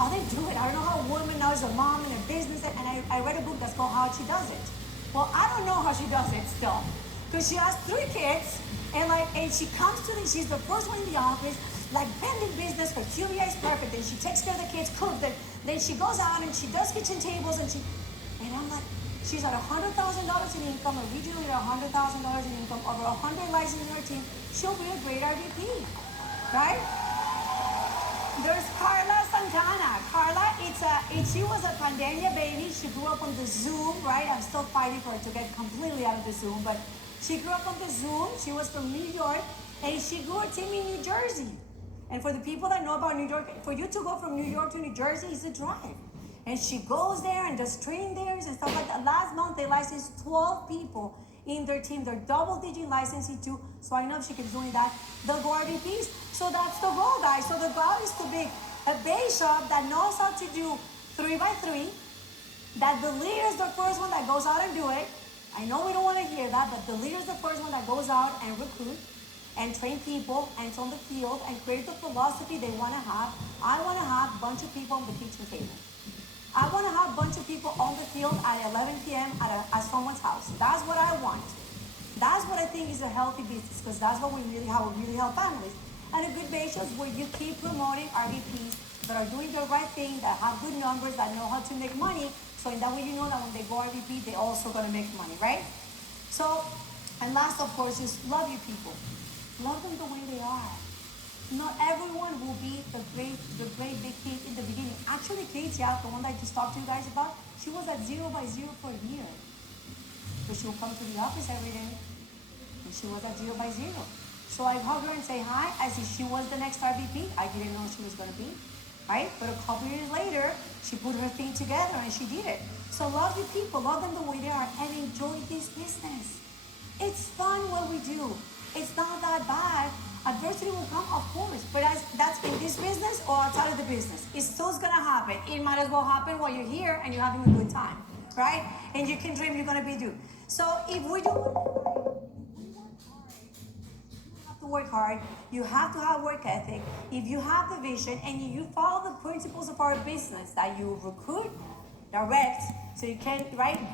how they do it. I don't know how a woman now is a mom and a business, and I read a book that's called How She Does It. Well, I don't know how she does it still, because she has 3 kids, and she comes to she's the first one in the office, like pending business, her QBI is perfect, and she takes care of the kids, cook them, then she goes out and she does kitchen tables, and I'm like, she's at $100,000 in income, a regional leader, $100,000 in income, over 100 licenses in her team. She'll be a great RVP, right? There's Carla Santana. Carla, she was a pandemia baby. She grew up on the Zoom, right? I'm still fighting for her to get completely out of the Zoom, but she grew up on the Zoom. She was from New York, and she grew her team in New Jersey. And for the people that know about New York, for you to go from New York to New Jersey is a drive. And she goes there and does training there and stuff like that. Last month, they licensed 12 people in their team. They're double-digit licensing too, so I know if she keeps doing that, they'll go RVPs. So that's the goal, guys. So the goal is to be a base shop that knows how to do 3x3, that the leader is the first one that goes out and do it. I know we don't want to hear that, but the leader is the first one that goes out and recruit and train people and it's on the field and create the philosophy they want to have. I want to have a bunch of people on the kitchen table. I want to have a bunch of people on the field at 11 p.m. at someone's house. That's what I want. That's what I think is a healthy business, because that's what we really how we really help families. And a good base is where you keep promoting RVPs that are doing the right thing, that have good numbers, that know how to make money. So in that way, you know that when they go RVP, they're also going to make money, right? So, and last, of course, is love your people. Love them the way they are. Not everyone will be the great big kid in the beginning. Actually, Katie, the one that I just talked to you guys about, she was at 0 by 0 for a year. But she would come to the office every day, and she was at 0 by 0. So I hug her and say hi as if she was the next RVP. I didn't know she was going to be, right? But a couple years later, she put her thing together and she did it. So love your people, love them the way they are, and enjoy this business. It's fun what we do. It's not that bad. Adversity will come, of course, but that's in this business or outside of the business. It's still gonna happen. It might as well happen while you're here and you're having a good time, right? And you can dream you're gonna be do. So if we do, you have to work hard. You have to have work ethic. If you have the vision and you follow the principles of our business, that you recruit, direct, so you can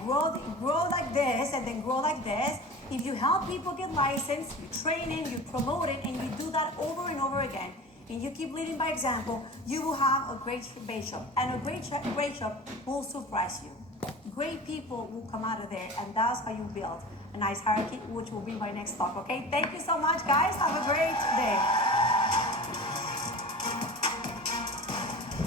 grow like this and then grow like this. If you help people get licensed, you train them, you promote it, and you do that over and over again, and you keep leading by example, you will have a great base shop, and a great shop will surprise you. Great people will come out of there, and that's how you build a nice hierarchy, which will be my next talk. Okay, thank you so much, guys. Have a great day.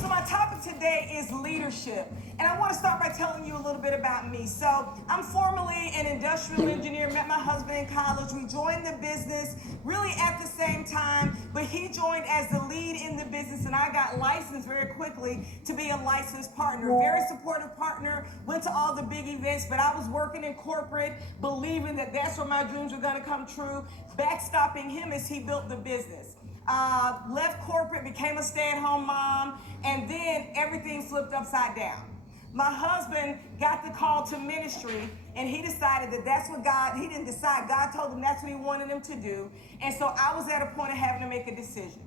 So my topic today is leadership. And I want to start by telling you a little bit about me. So I'm formerly an industrial engineer, met my husband in college. We joined the business really at the same time, but he joined as the lead in the business and I got licensed very quickly to be a licensed partner. Very supportive partner, went to all the big events, but I was working in corporate, believing that that's where my dreams were going to come true, backstopping him as he built the business. Left corporate, became a stay-at-home mom, and then everything flipped upside down. My husband got the call to ministry, and he decided that that's what he didn't decide, God told him that's what he wanted him to do, and so I was at a point of having to make a decision,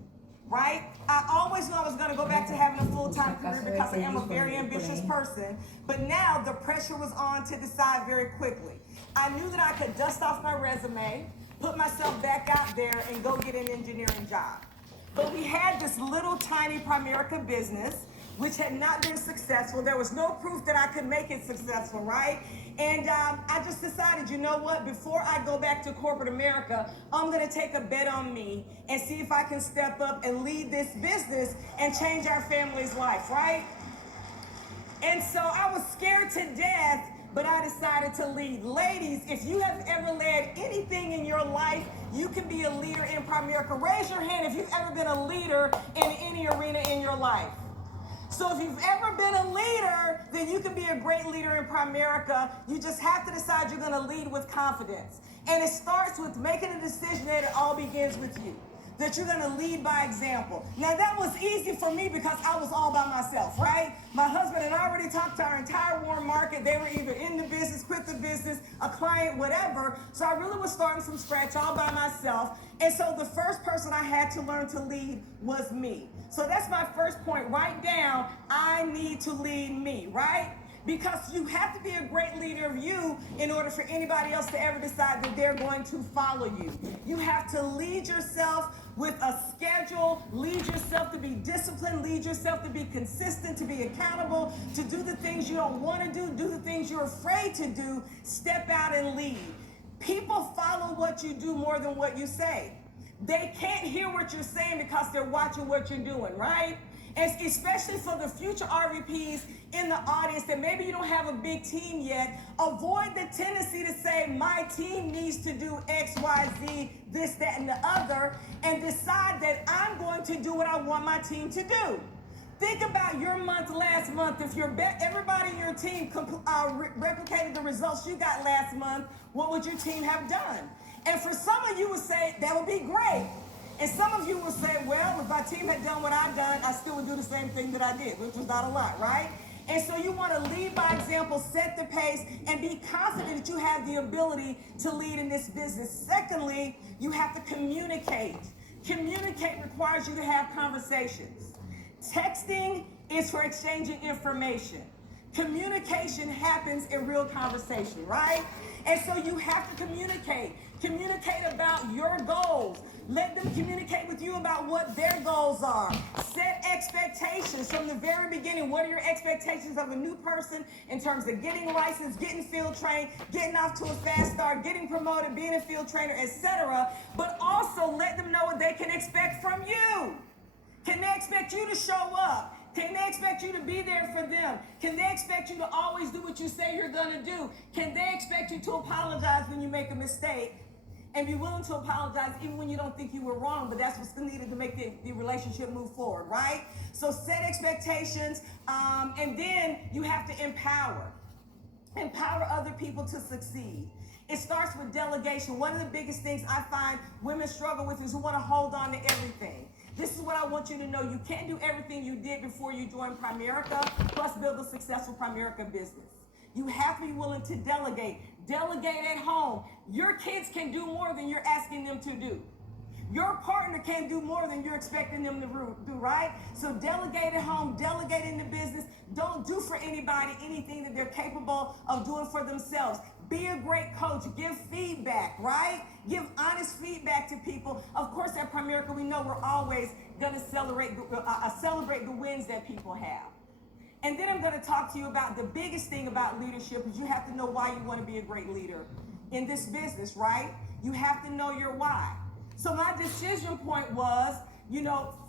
right? I always knew I was going to go back to having a full-time career because I am a very ambitious person, but now the pressure was on to decide very quickly. I knew that I could dust off my resume, put myself back out there, and go get an engineering job. But we had this little tiny Primerica business, which had not been successful. There was no proof that I could make it successful, right? And I just decided, you know what? Before I go back to corporate America, I'm gonna take a bet on me and see if I can step up and lead this business and change our family's life, right? And so I was scared to death, but I decided to lead. Ladies, if you have ever led anything in your life, you can be a leader in Primerica. Raise your hand if you've ever been a leader in any arena in your life. So if you've ever been a leader, then you can be a great leader in Primerica. You just have to decide you're going to lead with confidence. And it starts with making a decision that it all begins with you, that you're going to lead by example. Now, that was easy for me because I was all by myself, right? My husband and I already talked to our entire warm market. They were either in the business, quit the business, a client, whatever. So I really was starting from scratch all by myself. And so the first person I had to learn to lead was me. So that's my first point. Write down, I need to lead me, right? Because you have to be a great leader of you in order for anybody else to ever decide that they're going to follow you. You have to lead yourself with a schedule, lead yourself to be disciplined, lead yourself to be consistent, to be accountable, to do the things you don't want to do the things you're afraid to do, step out and lead. People follow what you do more than what you say. They can't hear what you're saying because they're watching what you're doing, right? And especially for the future RVPs in the audience that maybe you don't have a big team yet, avoid the tendency to say, my team needs to do X, Y, Z, this, that, and the other, and decide that I'm going to do what I want my team to do. Think about your month last month. If everybody in your team replicated the results you got last month, what would your team have done? And for some of you would say, that would be great. And some of you will say, well, if my team had done what I've done, I still would do the same thing that I did, which was not a lot, right? And so you want to lead by example, set the pace, and be confident that you have the ability to lead in this business. Secondly, you have to communicate. Communicate requires you to have conversations. Texting is for exchanging information. Communication happens in real conversation, right? And so you have to communicate. Communicate about your goals. Let them communicate with you about what their goals are. Set expectations from the very beginning. What are your expectations of a new person in terms of getting licensed, getting field trained, getting off to a fast start, getting promoted, being a field trainer, etc. But also let them know what they can expect from you. Can they expect you to show up? Can they expect you to be there for them? Can they expect you to always do what you say you're going to do? Can they expect you to apologize when you make a mistake? And be willing to apologize even when you don't think you were wrong, but that's what's needed to make the relationship move forward, right? So set expectations, and then you have to empower. Empower other people to succeed. It starts with delegation. One of the biggest things I find women struggle with is who want to hold on to everything. This is what I want you to know. You can't do everything you did before you joined Primerica, plus build a successful Primerica business. You have to be willing to delegate. Delegate at home. Your kids can do more than you're asking them to do. Your partner can do more than you're expecting them to do, right? So delegate at home, delegate in the business. Don't do for anybody anything that they're capable of doing for themselves. Be a great coach. Give feedback, right? Give honest feedback to people. Of course, at Primerica, we know we're always going to celebrate the wins that people have. And then I'm going to talk to you about the biggest thing about leadership is you have to know why you want to be a great leader in this business, right? You have to know your why. So my decision point was,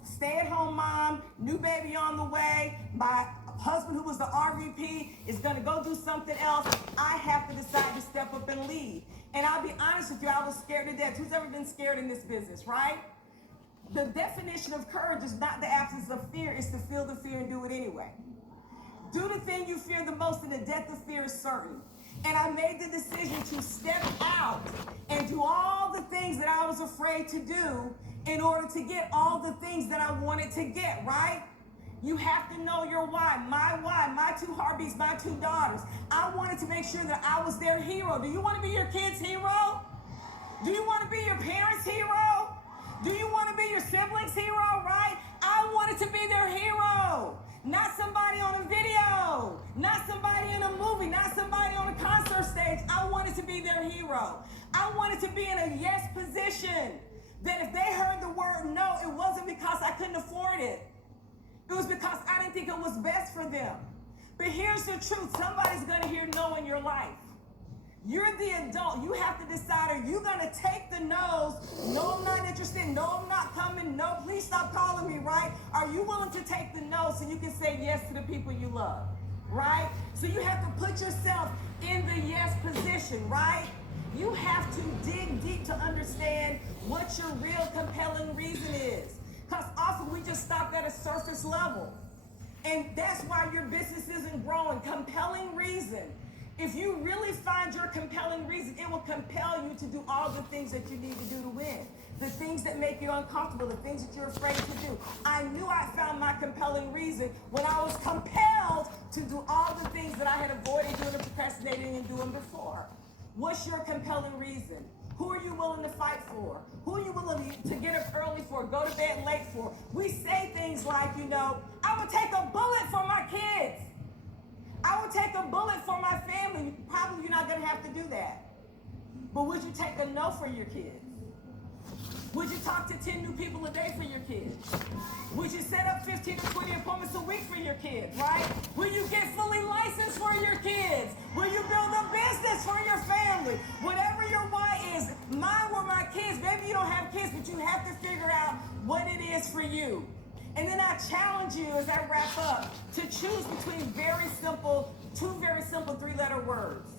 stay-at-home mom, new baby on the way, my husband who was the RVP is going to go do something else. I have to decide to step up and lead. And I'll be honest with you, I was scared to death. Who's ever been scared in this business, right? The definition of courage is not the absence of fear, it's to feel the fear and do it anyway. Do the thing you fear the most, and the death of fear is certain. And I made the decision to step out and do all the things that I was afraid to do in order to get all the things that I wanted to get, right? You have to know your why, my two heartbeats, my two daughters. I wanted to make sure that I was their hero. Do you want to be your kid's hero? Do you want to be your parents' hero? Do you want to be your siblings' hero, right? I wanted to be their hero. Not somebody on a video, not somebody in a movie, not somebody on a concert stage. I wanted to be their hero. I wanted to be in a yes position. That if they heard the word no, it wasn't because I couldn't afford it. It was because I didn't think it was best for them. But here's the truth. Somebody's going to hear no in your life. You're the adult. You have to decide, are you going to take the no's? No, I'm not interested. No, I'm not coming. No, please stop calling me, right? Are you willing to take the no so you can say yes to the people you love, right? So you have to put yourself in the yes position, right? You have to dig deep to understand what your real compelling reason is. Because often we just stop at a surface level. And that's why your business isn't growing. Compelling reason. If you really find your compelling reason, it will compel you to do all the things that you need to do to win. The things that make you uncomfortable, the things that you're afraid to do. I knew I found my compelling reason when I was compelled to do all the things that I had avoided doing and procrastinating and doing before. What's your compelling reason? Who are you willing to fight for? Who are you willing to get up early for, go to bed late for? We say things like, I would take a bullet for my kids. I would take a bullet for my family. Probably you're not going to have to do that. But would you take a no for your kids? Would you talk to 10 new people a day for your kids? Would you set up 15 to 20 appointments a week for your kids, right? Will you get fully licensed for your kids? Will you build a business for your family? Whatever your why is, mine were my kids. Maybe you don't have kids, but you have to figure out what it is for you. And then I challenge you as I wrap up to choose between two very simple three-letter words.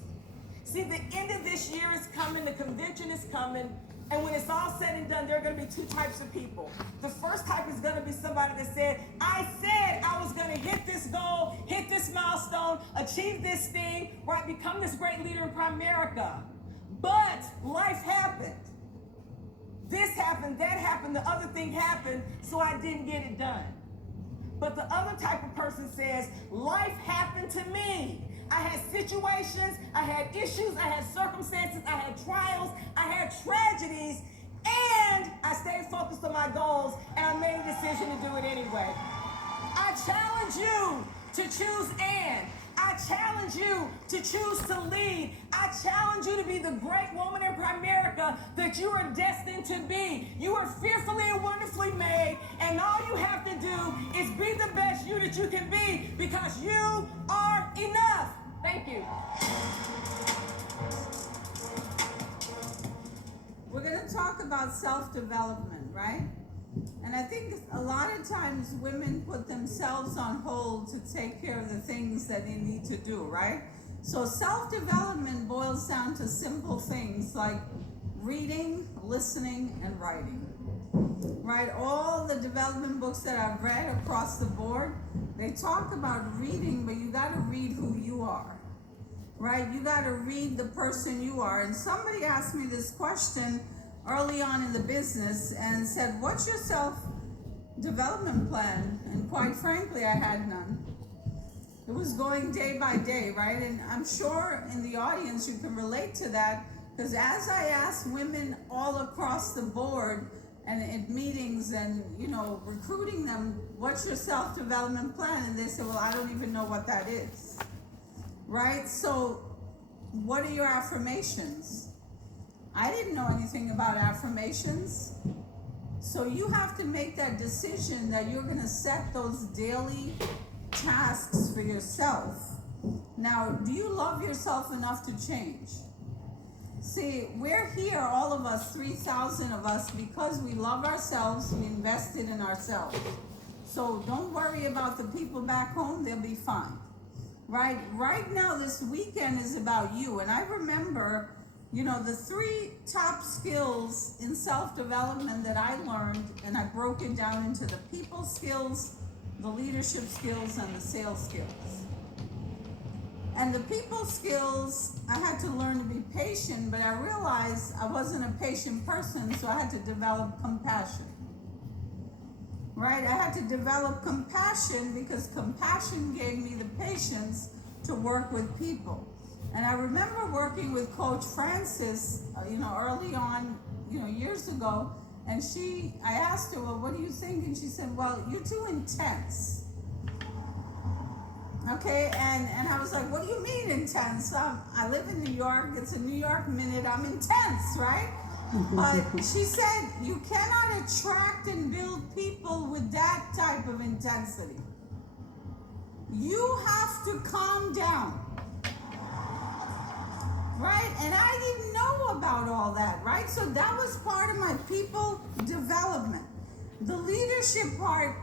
See, the end of this year is coming, the convention is coming, and when it's all said and done, there are going to be two types of people. The first type is going to be somebody that said I was going to hit this goal, hit this milestone, achieve this thing, right, become this great leader in Primerica. But life happened. This happened, that happened, the other thing happened, so I didn't get it done. But the other type of person says, life happened to me. I had situations, I had issues, I had circumstances, I had trials, I had tragedies, and I stayed focused on my goals, and I made a decision to do it anyway. I challenge you to choose and. I challenge you to choose to lead. I challenge you to be the great woman in Primerica that you are destined to be. You are fearfully and wonderfully made, and all you have to do is be the best you that you can be, because you are enough. Thank you. We're going to talk about self-development, right? And I think a lot of times women put themselves on hold to take care of the things that they need to do, right? So self-development boils down to simple things like reading, listening, and writing, right? All the development books that I've read across the board, they talk about reading, but you got to read who you are, right? You got to read the person you are. And somebody asked me this question early on in the business and said, what's your self-development plan? And quite frankly, I had none. It was going day by day, right? And I'm sure in the audience you can relate to that, because as I asked women all across the board and in meetings and, recruiting them, what's your self-development plan? And they said, well, I don't even know what that is, right? So what are your affirmations? I didn't know anything about affirmations. So you have to make that decision that you're going to set those daily tasks for yourself. Now, do you love yourself enough to change? See, we're here, all of us, 3,000 of us, because we love ourselves, we invested in ourselves. So don't worry about the people back home, they'll be fine. Right now, this weekend is about you. And I remember, the 3 top skills in self-development that I learned, and I broke it down into the people skills, the leadership skills, and the sales skills. And the people skills, I had to learn to be patient, but I realized I wasn't a patient person, so I had to develop compassion. Right? I had to develop compassion because compassion gave me the patience to work with people. And I remember working with Coach Francis, early on, years ago, and I asked her, well, what do you think? And she said, well, you're too intense. Okay, and I was like, what do you mean intense? I live in New York, it's a New York minute, I'm intense, right? But she said, you cannot attract and build people with that type of intensity. You have to calm down. Right? And I didn't know about all that, right? So that was part of my people development. The leadership part